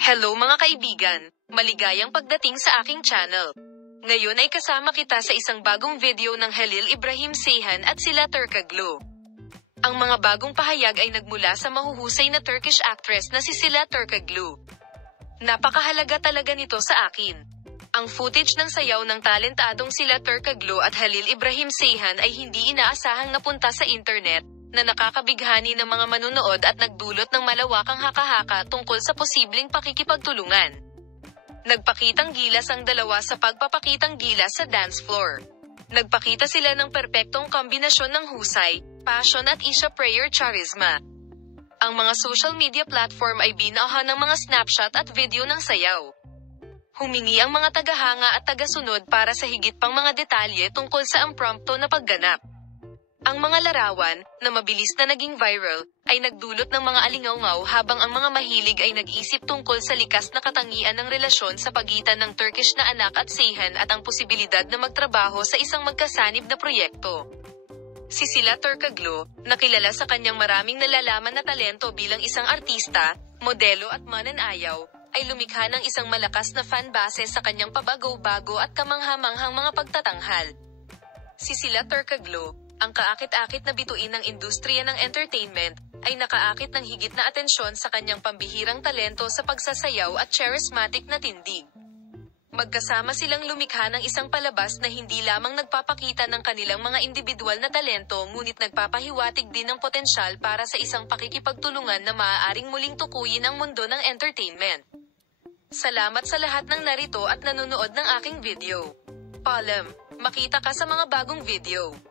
Hello mga kaibigan, maligayang pagdating sa aking channel. Ngayon ay kasama kita sa isang bagong video ng Halil Ibrahim Ceyhan at sila Turkoglu. Ang mga bagong pahayag ay nagmula sa mahuhusay na Turkish actress na si Sila Turkoglu. Napakahalaga talaga nito sa akin. Ang footage ng sayaw ng talentadong Sila Turkoglu at Halil Ibrahim Ceyhan ay hindi inaasahang napunta sa internet, na nakakabighani ng mga manunood at nagdulot ng malawakang haka-haka tungkol sa posibleng pakikipagtulungan. Nagpakitang gilas ang dalawa sa pagpapakitang gilas sa dance floor. Nagpakita sila ng perpektong kombinasyon ng husay, passion at isha prayer charisma. Ang mga social media platform ay binahan ng mga snapshot at video ng sayaw. Humingi ang mga tagahanga at tagasunod para sa higit pang mga detalye tungkol sa impromptu na pagganap. Ang mga larawan, na mabilis na naging viral, ay nagdulot ng mga alingaw-ngaw habang ang mga mahilig ay nag-isip tungkol sa likas na katangian ng relasyon sa pagitan ng Turkish na anak at Ceyhan at ang posibilidad na magtrabaho sa isang magkasanib na proyekto. Si Sila Turkoglu, nakilala sa kanyang maraming nalalaman na talento bilang isang artista, modelo at mananayaw, ay lumikha ng isang malakas na fanbase sa kanyang pabago-bago at kamangha-manghang mga pagtatanghal. Si Sila Turkoglu, ang kaakit-akit na bituin ng industriya ng entertainment, ay nakaakit ng higit na atensyon sa kanyang pambihirang talento sa pagsasayaw at charismatic na tindig. Magkasama silang lumikha ng isang palabas na hindi lamang nagpapakita ng kanilang mga individual na talento ngunit nagpapahiwatig din ng potensyal para sa isang pakikipagtulungan na maaaring muling tukuyin ang mundo ng entertainment. Salamat sa lahat ng narito at nanonood ng aking video. Paalam, makita ka sa mga bagong video.